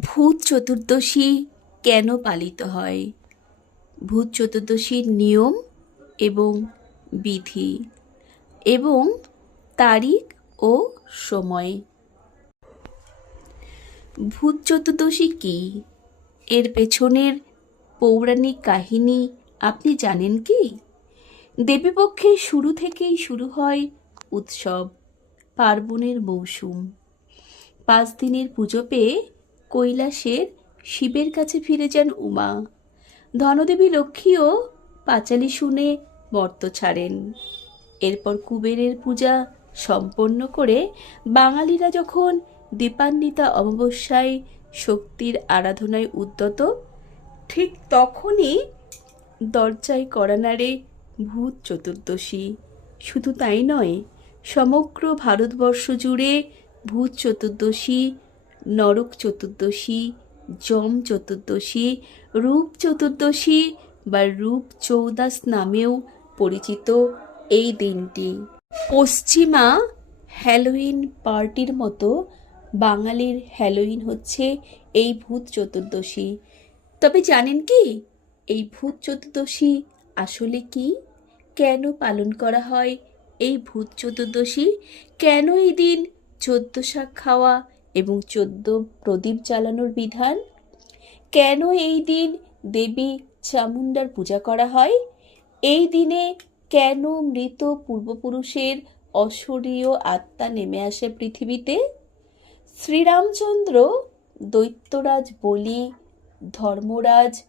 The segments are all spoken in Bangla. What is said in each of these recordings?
ভূত চতুর্দশী কেন পালিত হয়? ভূত চতুর্দশীর নিয়ম এবং বিধি এবং তারিখ ও সময়। ভূত চতুর্দশী কী? এর পেছনের পৌরাণিক কাহিনী আপনি জানেন কি? দেবীপক্ষে শুরু থেকেই শুরু হয় উৎসব, পার্বণের মৌসুম। পাঁচ দিনের পুজো পেয়ে কৈলাসের শিবের কাছে ফিরে যান উমা। ধনদেবী লক্ষ্মীও পাঁচালি শুনে মর্ত ছাড়েন। এরপর কুবেরের পূজা সম্পন্ন করে বাঙালিরা যখন দীপান্বিতা অমাবস্যায় শক্তির আরাধনায় উদ্যত, ঠিক তখনই দরজায় করা নাড়ে ভূত চতুর্দশী। শুধু তাই নয়, সমগ্র ভারতবর্ষ জুড়ে ভূত চতুর্দশী নরক চতুর্দশী, যম চতুর্দশী, রূপ চতুর্দশী বা রূপ চৌদাস নামেও পরিচিত এই দিনটি। পশ্চিমা হ্যালোইন পার্টির মতো বাঙালির হ্যালোইন হচ্ছে এই ভূত চতুর্দশী। তবে জানেন কি? এই ভূত চতুর্দশী আসলে কি? কেন পালন করা হয় এই ভূত চতুর্দশী? কেন এই দিন চোদ্দ শাক খাওয়া এবং চোদ্দ প্রদীপ জ্বালানোর বিধান? কেন এই দিন দেবী চামুণ্ডার পূজা করা হয়? এই দিনে কেন মৃত পূর্বপুরুষের অশরীয় আত্মা নেমে আসে পৃথিবীতে? শ্রীরামচন্দ্র দৈত্যরাজ বলি, ধর্মরাজ,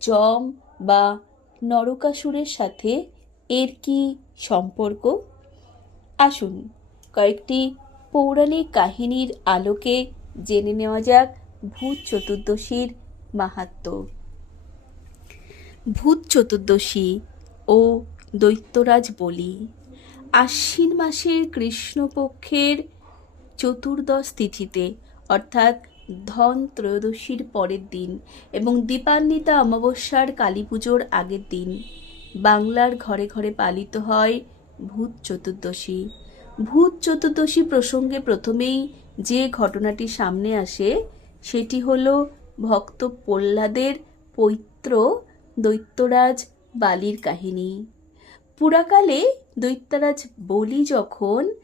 যম বা নরকাসুরের সাথে এর কি সম্পর্ক? আসুন কয়েকটি পৌরাণিক কাহিনীর আলোকে জেনে নেওয়া যাক ভূত চতুর্দশীর মাহাত্ম্য ভূত চতুর্দশী ও দৈত্যরাজ বলি। আশ্বিন মাসের কৃষ্ণপক্ষের চতুর্দশ তিথিতে, অর্থাৎ ধন ত্রয়োদশীর পরের দিন এবং দীপান্বিতা অমাবস্যার কালী পুজোর আগের দিন, বাংলার ঘরে ঘরে পালিত হয় ভূত চতুর্দশী। ভূত চতুর্দশী প্রসঙ্গে প্রথমেই যে ঘটনাটি সামনে আসে, সেটি হল ভক্ত প্রহ্লাদের পৈত্র দৈত্যরাজ বালির কাহিনী। পুরাকালে দৈত্যরাজ বলি যখন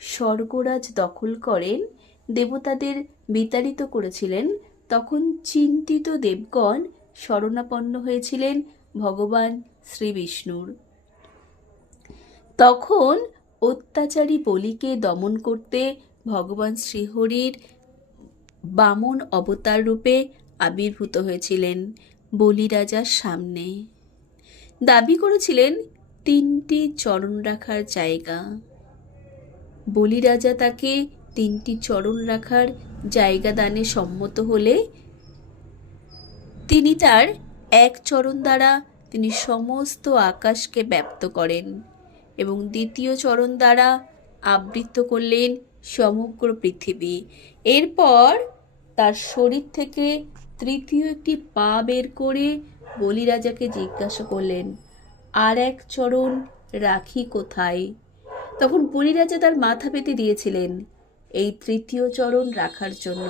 স্বর্গরাজ দখল করেন, দেবতাদের বিতাড়িত করেছিলেন, তখন চিন্তিত দেবগণ শরণাপন্ন হয়েছিলেন ভগবান শ্রীবিষ্ণুর। তখন অত্যাচারী বলিকে দমন করতে ভগবান শ্রীহরির বামন অবতার রূপে আবির্ভূত হয়েছিলেন বলি রাজার সামনে। দাবি করেছিলেন, তিনটি চরণ রাখার জায়গা। বলি রাজা তাকে তিনটি চরণ রাখার জায়গা দানে সম্মত হলে তিনি তার এক চরণ দ্বারা তিনি সমস্ত আকাশকে ব্যপ্ত করেন। এবং দ্বিতীয় চরণ দ্বারা আবৃত করলেন সমগ্র পৃথিবী। এরপর তার শরীর থেকে তৃতীয় একটি পা বের করে বলিরাজাকে জিজ্ঞাসা করলেন, আর এক চরণ রাখি কোথায়? তখন বলিরাজা তার মাথা পেতে দিয়েছিলেন, এই তৃতীয় চরণ রাখার জন্য।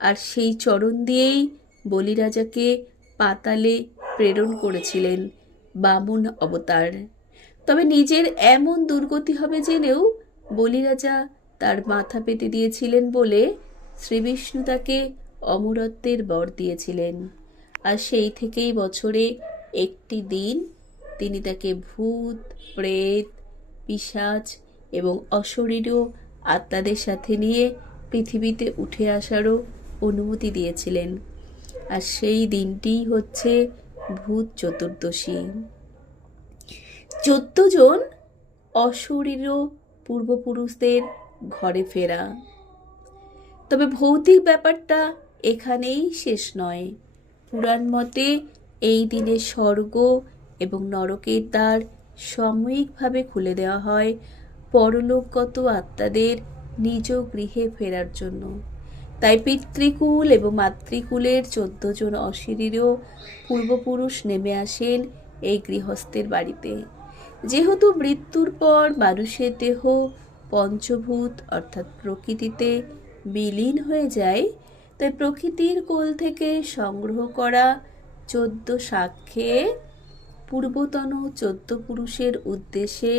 আর সেই চরণ দিয়েই বলিরাজাকে পাতালে প্রেরণ করেছিলেন বামন অবতার। তবে নিজের এমন দুর্গতি হবে জেনেও বলিরাজা তার মাথা পেতে দিয়েছিলেন বলে শ্রীবিষ্ণু তাকে অমরত্বের বর দিয়েছিলেন। আর সেই থেকেই বছরে একটি দিন তিনি তাকে ভূত, প্রেত, পিশাচ এবং অশরীরীয় আত্মাদের সাথে নিয়ে পৃথিবীতে উঠে আসারও অনুমতি দিয়েছিলেন। আর সেই দিনটিই হচ্ছে ভূত চতুর্দশী। চোদ্দ জন অশরীরীয় পূর্বপুরুষদের ঘরে ফেরা। তবে ভৌতিক ব্যাপারটা এখানেই শেষ নয়। পুরাণ মতে এই দিনে স্বর্গ এবং নরকের দ্বার সাময়িকভাবে খুলে দেওয়া হয় পরলোকগত আত্মাদের নিজ গৃহে ফেরার জন্য। তাই পিতৃকুল এবং মাতৃকুলের চোদ্দ জন অশরীরীয় পূর্বপুরুষ নেমে আসেন এই গৃহস্থের বাড়িতে। যেহেতু মৃত্যুর পর মানুষের দেহ পঞ্চভূত, অর্থাৎ প্রকৃতিতে বিলীন হয়ে যায়, তাই প্রকৃতির কোল থেকে সংগ্রহ করা চোদ্দ সাক্ষ্যে পূর্বতন চোদ্দ পুরুষের উদ্দেশ্যে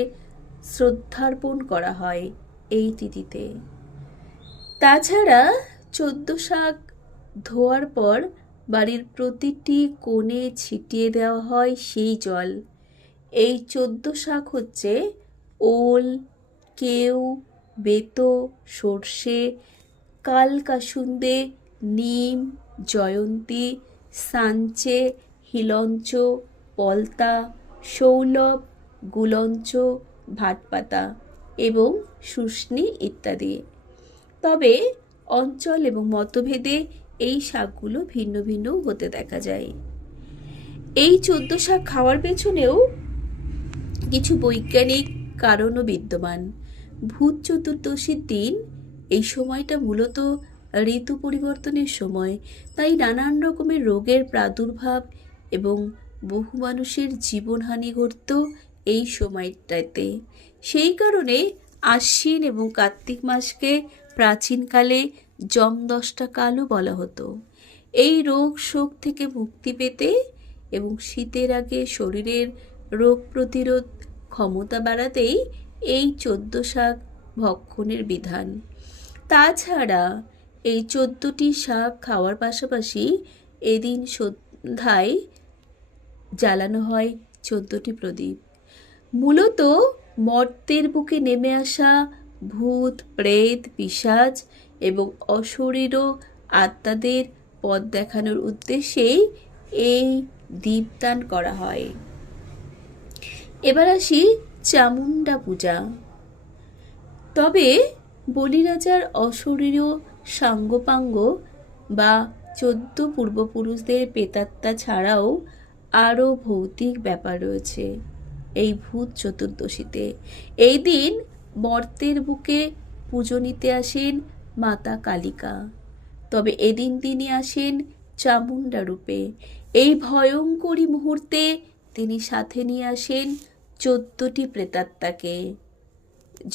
শ্রদ্ধার্পণ করা হয় এই তিথিতে। তাছাড়া চোদ্দ শাক ধোয়ার পর বাড়ির প্রতিটি কোণে ছিটিয়ে দেওয়া হয় সেই জল। এই চোদ্দ শাক হচ্ছে ওল, কেউ, বেতো, সর্ষে, কালকাসুন্দে, নিম, জয়ন্তী, সাঞ্চে, হিলঞ্চ, পলতা, সৌলভ, গুলঞ্চ, ভাটপাতা এবং শুষ্নি ইত্যাদি। তবে অঞ্চল এবং মতভেদে এই শাকগুলো ভিন্ন ভিন্ন হতে দেখা যায়। এই চোদ্দ শাক খাওয়ার পেছনেও কিছু বৈজ্ঞানিক কারণও বিদ্যমান। ভূত চতুর্দশীর দিন, এই সময়টা মূলত ঋতু পরিবর্তনের সময়। তাই নানান রকমের রোগের প্রাদুর্ভাব এবং বহু মানুষের জীবনহানি ঘটত এই সময়টাতে। সেই কারণে আশ্বিন এবং কার্তিক মাসকে প্রাচীনকালে জম দশটা কালও বলা হতো। এই রোগ শোক থেকে মুক্তি পেতে এবং শীতের আগে শরীরের রোগ প্রতিরোধ ক্ষমতা বাড়াতেই এই চোদ্দ শাক ভক্ষণের বিধান। তাছাড়া এই চোদ্দটি শাক খাওয়ার পাশাপাশি এদিন সন্ধ্যায় জ্বালানো হয় চোদ্দটি প্রদীপ। মূলত মর্তের বুকে নেমে আসা ভূত, প্রেত, পিশাচ এবং অশরীরও আত্মাদের পথ দেখানোর উদ্দেশ্যেই এই দীপদান করা হয়। এবার আসি চামুণ্ডা পূজা। তবে বলিরাজার অশরীরীয় সাঙ্গপাঙ্গ বা চোদ্দ পূর্বপুরুষদের পেতাত্তা ছাড়াও আরও ভৌতিক ব্যাপার রয়েছে এই ভূত চতুর্দশীতে। এই দিন মর্তের বুকে পুজো নিতে আসেন মাতা কালিকা। তবে এদিন তিনি আসেন চামুণ্ডা রূপে। এই ভয়ঙ্করী মুহূর্তে তিনি সাথে নিয়ে আসেন চোদ্দটি প্রেতাত্মাকে।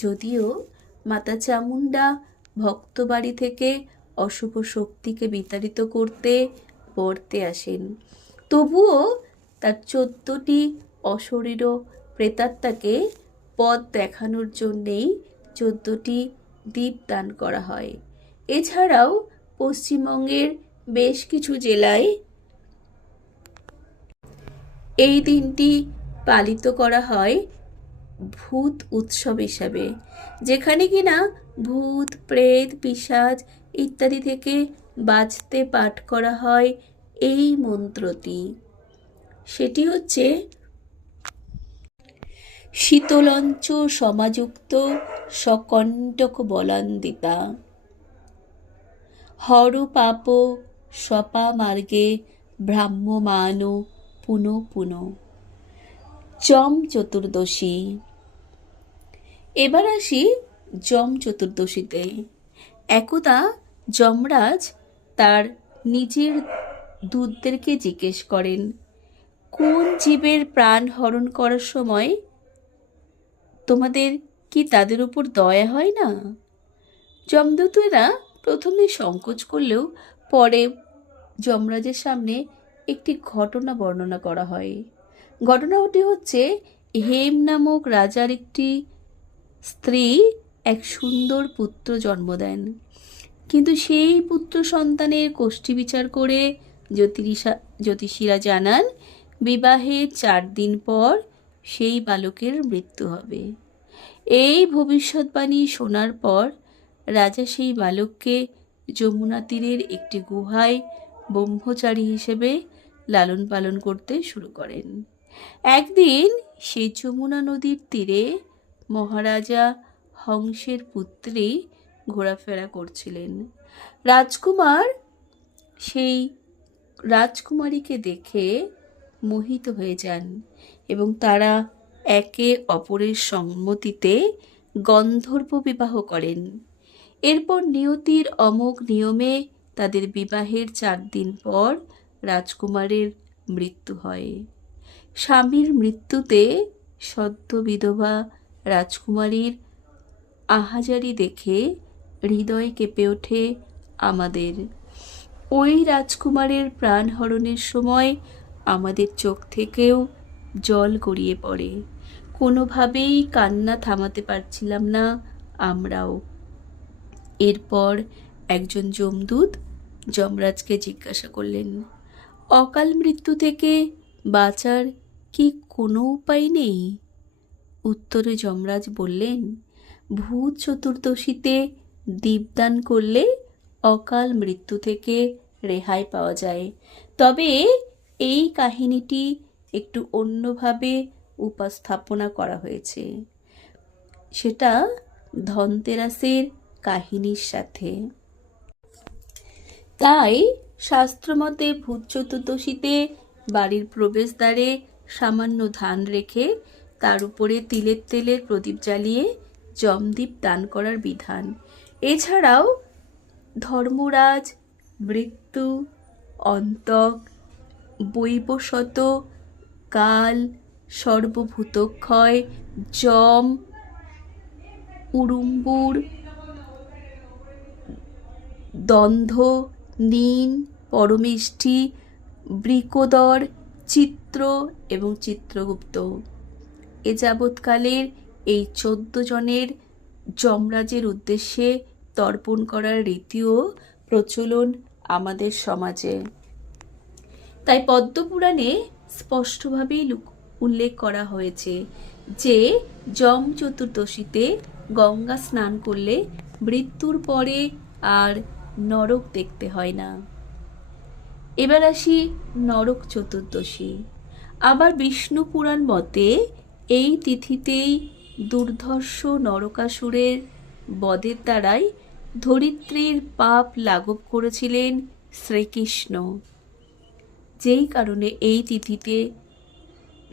যদিও মাতা চামুন্ডা ভক্ত বাড়ি থেকে অশুভ শক্তিকে বিতাড়িত করতে পড়তে আসেন, তবুও তার চোদ্দটি অশরীর প্রেতাত্মাকে পথ দেখানোর জন্যেই চোদ্দটি দ্বীপ দান করা হয়। এছাড়াও পশ্চিমবঙ্গের বেশ কিছু জেলায় এই দিনটি পালিত করা হয় ভূত উৎসব হিসাবে, যেখানে কিনা ভূত, প্রেত, পিশাচ ইত্যাদি থেকে বাঁচতে পাঠ করা হয় এই মন্ত্রটি। সেটি হচ্ছে শীতলঞ্চ সমাযুক্ত সকণ্টক বলান্দিতা। হর পাপ সপা মার্গে ভ্রাম্যমান পুন পুন। যম চতুর্দশী। এবার আসি যম চতুর্দশীতে। একদা যমরাজ তার নিজের দূতদেরকে জিজ্ঞেস করেন, কোন জীবের প্রাণ হরণ করার সময় তোমাদের কি তাদের উপর দয়া হয় না? যমদূতেরা প্রথমে সংকোচ করলেও পরে যমরাজের সামনে একটি ঘটনা বর্ণনা করা হয়। ঘটনাটি হচ্ছে হেম নামক রাজার একটি স্ত্রী এক সুন্দর পুত্র জন্ম দেন। কিন্তু সেই পুত্র সন্তানের কোষ্ঠী বিচার করে জ্যোতিষা, জ্যোতিষীরা জানান বিবাহের চার দিন পর সেই বালকের মৃত্যু হবে। এই ভবিষ্যৎবাণী শোনার পর রাজা সেই বালককে যমুনা তীরের একটি গুহায় ব্রহ্মচারী হিসেবে লালন পালন করতে শুরু করেন। একদিন সেই যমুনা নদীর তীরে মহারাজা হংসের পুত্রী ঘোরাফেরা করছিলেন। রাজকুমার সেই রাজকুমারীকে দেখে মোহিত হয়ে যান এবং তারা একে অপরের সম্মতিতে গন্ধর্ব বিবাহ করেন। এরপর নিয়তির অমোঘ নিয়মে তাদের বিবাহের চার দিন পর রাজকুমারের মৃত্যু হয়। স্বামীর মৃত্যুতে সদ্য বিধবা রাজকুমারীর আহাজারি দেখে হৃদয় কেঁপে ওঠে আমাদের। ওই রাজকুমারের প্রাণহরণের সময় আমাদের চোখ থেকেও জল গড়িয়ে পড়ে। কোনোভাবেই কান্না থামাতে পারছিলাম না আমরাও। এরপর একজন যমদূত যমরাজকে জিজ্ঞাসা করলেন, অকাল মৃত্যু থেকে বাঁচার কি কোনো উপায় নেই? উত্তরে যমরাজ বললেন, ভূত চতুর্দশীতে দীপদান করলে অকাল মৃত্যু থেকে রেহাই পাওয়া যায়। তবে এই কাহিনীটি একটু অন্যভাবে উপস্থাপনা করা হয়েছে। সেটা ধনতেরাসের কাহিনীর সাথে। তাই শাস্ত্রমতে ভূত চতুর্দশীতে বাড়ির প্রবেশদ্বারে সামান্য ধান রেখে তার উপরে তিলের তেলের প্রদীপ জ্বালিয়ে জমদীপ দান করার বিধান। এছাড়াও ধর্মরাজ, মৃত্যু, অন্তক, বৈবশত, কাল, সর্বভূতক্ষয়, যম উড়ুম্বুর দ্বন্দ্ব, নীন, পরমেষ্ঠি, বৃকোদর চিত্র এবং চিত্রগুপ্ত। এ যাবৎকালের এই চোদ্দ জনের যমরাজের উদ্দেশ্যে তর্পণ করার রীতিও প্রচলন আমাদের সমাজে। তাই পদ্মপুরাণে স্পষ্টভাবেই উল্লেখ করা হয়েছে যে, যম চতুর্দশীতে গঙ্গা স্নান করলে মৃত্যুর পরে আর নরক দেখতে হয় না। এবার আসি নরক চতুর্দশী। আবার বিষ্ণু পুরাণ মতে এই তিথিতেই দুর্ধর্ষ নরকাসুরের বদের দ্বারাই ধরিত্রীর পাপ লাঘব করেছিলেন শ্রীকৃষ্ণ। যেই কারণে এই তিথিতে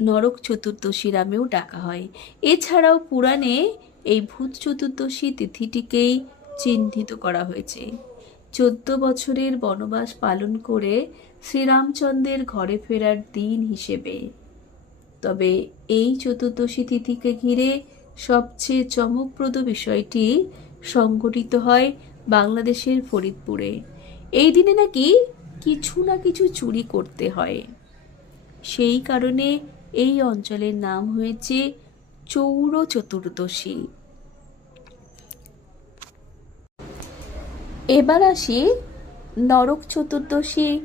নরক চতুর্দশী নামেও ডাকা হয়। এছাড়াও পুরাণে এই ভূত চতুর্দশী তিথিটিকেই চিহ্নিত করা হয়েছে। চোদ্দ বছরের বনবাস পালন করে শ্রীরামচন্দ্রের ঘরে ফেরার দিন হিসেবে। তবে এই চতুর্দশী তিথিকে ঘিরে সবচেয়ে চমকপ্রদ বিষয়টি সংঘটিত হয় বাংলাদেশের ফরিদপুরে। এই দিনে নাকি কিছু না কিছু চুরি করতে হয়। সেই কারণে এই অঞ্চলের নাম হয়েছে চৌর চতুর্দশী। এবার আসি নরক চতুর্দশী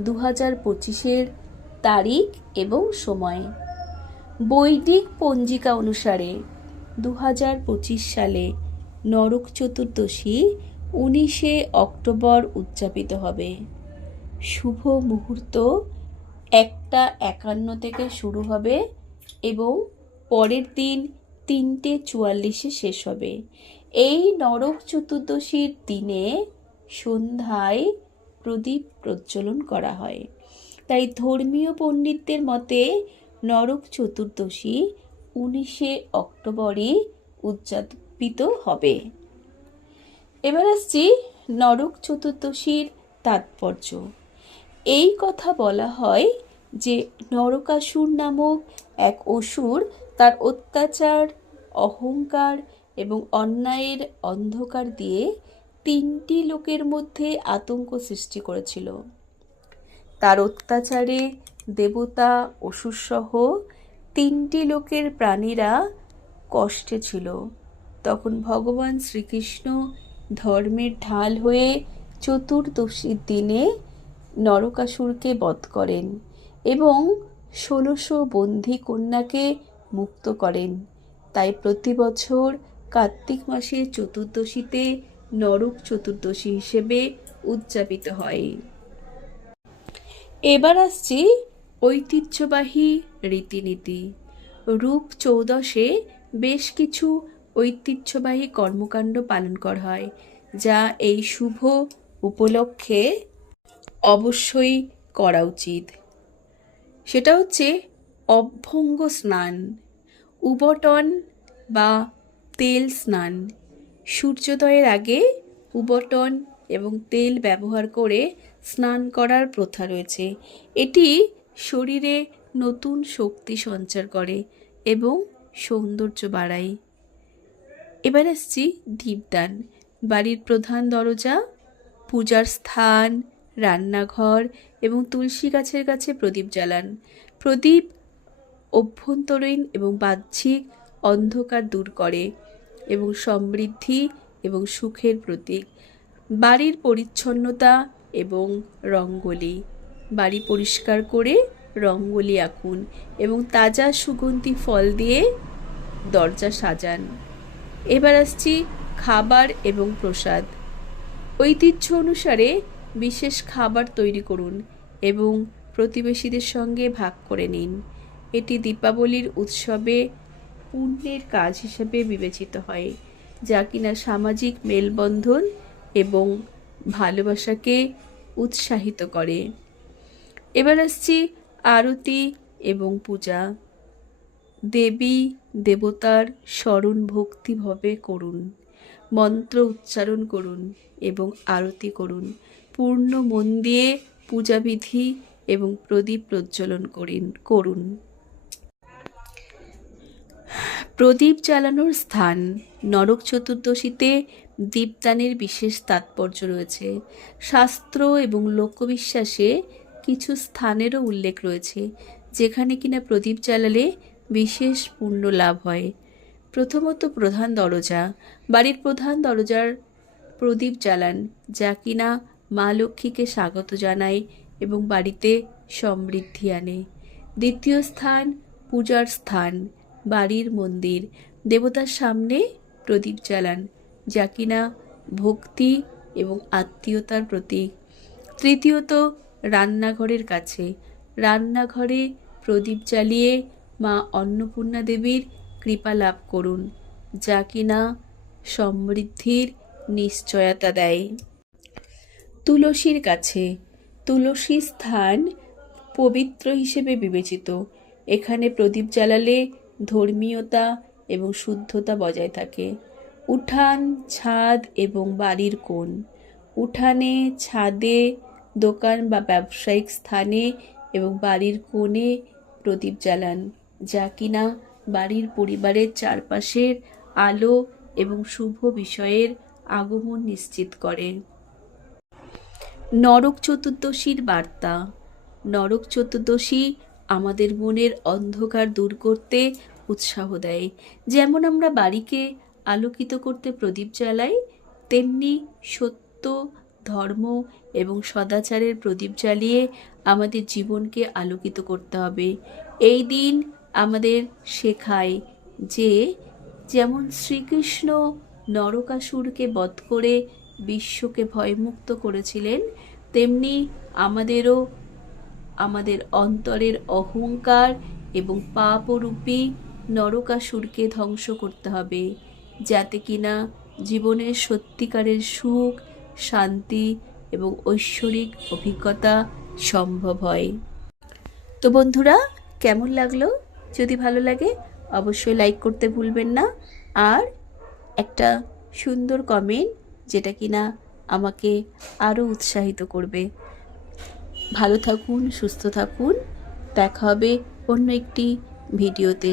দু হাজার পঁচিশের তারিখ এবং সময়। বৈদিক পঞ্জিকা অনুসারে দু হাজার পঁচিশ সালে নরক চতুর্দশী উনিশে অক্টোবর উদযাপিত হবে। শুভ মুহূর্ত একটা একান্ন থেকে শুরু হবে এবং পরের দিন তিনটে চুয়াল্লিশে শেষ হবে। এই নরক চতুর্দশীর দিনে সন্ধ্যায় প্রদীপ প্রজ্বলন করা হয়। তাই ধর্মীয় পণ্ডিতদের মতে নরক চতুর্দশী উনিশে অক্টোবরই উদযাপিত হবে। এবার আসছি নরক চতুর্দশীর তাৎপর্য। এই কথা বলা হয় যে নরকাসুর নামক এক অসুর তার অত্যাচার, অহংকার এবং অন্যায়ের অন্ধকার দিয়ে তিনটি লোকের মধ্যে আতঙ্ক সৃষ্টি করেছিল। তার অত্যাচারে দেবতা, অসুরসহ তিনটি লোকের প্রাণীরা কষ্টে ছিল। তখন ভগবান শ্রীকৃষ্ণ ধর্মের ঢাল হয়ে চতুর্দশীর দিনে নরকাসুরকে বধ করেন এবং ষোলোশো বন্দি কন্যাকে মুক্ত করেন। তাই প্রতি বছর কার্তিক মাসের চতুর্দশীতে নরক চতুর্দশী হিসেবে উদযাপিত হয়। এবার আসছি ঐতিহ্যবাহী রীতিনীতি। রূপ চৌদশে বেশ কিছু ঐতিহ্যবাহী কর্মকাণ্ড পালন করা হয়, যা এই শুভ উপলক্ষে অবশ্যই করা উচিত। সেটা হচ্ছে অভ্যঙ্গ স্নান, উবটন বা তেল স্নান। সূর্যোদয়ের আগে উবটন এবং তেল ব্যবহার করে স্নান করার প্রথা রয়েছে। এটি শরীরে নতুন শক্তি সঞ্চার করে এবং সৌন্দর্য বাড়ায়। এবার আসছি দীপদান, বাড়ির প্রধান দরজা, পূজার স্থান, রান্নাঘর এবং তুলসী গাছের কাছে প্রদীপ জ্বালান। প্রদীপ অভ্যন্তরীণ এবং বাহ্যিক অন্ধকার দূর করে। এবং সমৃদ্ধি এবং সুখের প্রতীক। বাড়ির পরিচ্ছন্নতা এবং রঙ্গোলি। বাড়ি পরিষ্কার করে রঙ্গোলি আঁকুন এবং তাজা সুগন্ধি ফল দিয়ে দরজা সাজান। এবার আসছি খাবার এবং প্রসাদ। ঐতিহ্য অনুসারে বিশেষ খাবার তৈরি করুন এবং প্রতিবেশীদের সঙ্গে ভাগ করে নিন। এটি দীপাবলির উৎসবে পুণ্যের কাজ হিসেবে বিবেচিত হয়, যা কিনা সামাজিক মেলবন্ধন এবং ভালোবাসাকে উৎসাহিত করে। এবার আসছি আরতি এবং পূজা। দেবী দেবতার স্মরণ ভক্তিভাবে করুন, মন্ত্র উচ্চারণ করুন এবং আরতি করুন, পূর্ণ মন দিয়ে পূজাবিধি এবং প্রদীপ প্রজ্বলন করিন, করুন। প্রদীপ জ্বালানোর স্থান নরক চতুর্দশীতে দীপদানের বিশেষ তাৎপর্য রয়েছে। শাস্ত্র এবং লোকবিশ্বাসে কিছু স্থানেরও উল্লেখ রয়েছে, যেখানে কিনা প্রদীপ জ্বালালে বিশেষ পুণ্য লাভ হয়। প্রথমত প্রধান দরজা, বাড়ির প্রধান দরজার প্রদীপ জ্বালান, যা কিনা মা লক্ষ্মীকে স্বাগত জানায় এবং বাড়িতে সমৃদ্ধি আনে। দ্বিতীয় স্থান, পূজার স্থান বাড়ির মন্দির। দেবতার সামনে প্রদীপ জ্বালান, যা কিনা ভক্তি এবং আত্মীয়তার প্রতীক। তৃতীয়ত, রান্নাঘরের কাছে। রান্নাঘরে প্রদীপ জ্বালিয়ে মা অন্নপূর্ণা দেবীর কৃপা লাভ করুন, যা কিনা সমৃদ্ধির নিশ্চয়তা দেয়। তুলসীর কাছে। তুলসী স্থান পবিত্র হিসেবে বিবেচিত। এখানে প্রদীপ জ্বালালে ধর্মীয়তা এবং শুদ্ধতা বজায় থাকে। উঠান, ছাদ এবং বাড়ির কোণ। উঠানে, ছাদে, দোকান বা ব্যবসায়িক স্থানে এবং বাড়ির কোণে প্রদীপ জ্বালান, যা কিনা বাড়ির পরিবারের চারপাশের আলো এবং শুভ বিষয়ের আগমন নিশ্চিত করে। নরক চতুর্দশীর বার্তা। নরক চতুর্দশী আমাদের মনের অন্ধকার দূর করতে উৎসাহ দেয়। যেমন আমরা বাড়িকে আলোকিত করতে প্রদীপ জ্বালাই, তেমনি সত্য, ধর্ম এবং সদাচারের প্রদীপ জ্বালিয়ে আমাদের জীবনকে আলোকিত করতে হবে। এই দিন আমাদের শেখায় যে, যেমন শ্রীকৃষ্ণ নরকাসুরকে বধ করে বিশ্বকে ভয়মুক্ত করেছিলেন, তেমনি আমাদেরও আমাদের অন্তরের অহংকার এবং পাপরূপী নরকাসুরকে ধ্বংস করতে হবে, যাতে কিনা জীবনের সত্যিকারের সুখ, শান্তি এবং ঐশ্বরিক অভিজ্ঞতা সম্ভব হয়। তো বন্ধুরা, কেমন লাগল? যদি ভালো লাগে, অবশ্যই লাইক করতে ভুলবেন না। আর একটা সুন্দর কমেন্ট যেটা কিনা আমাকে আরও উৎসাহিত করবে। ভালো থাকুন, সুস্থ থাকুন। দেখা হবে অন্য একটি ভিডিওতে।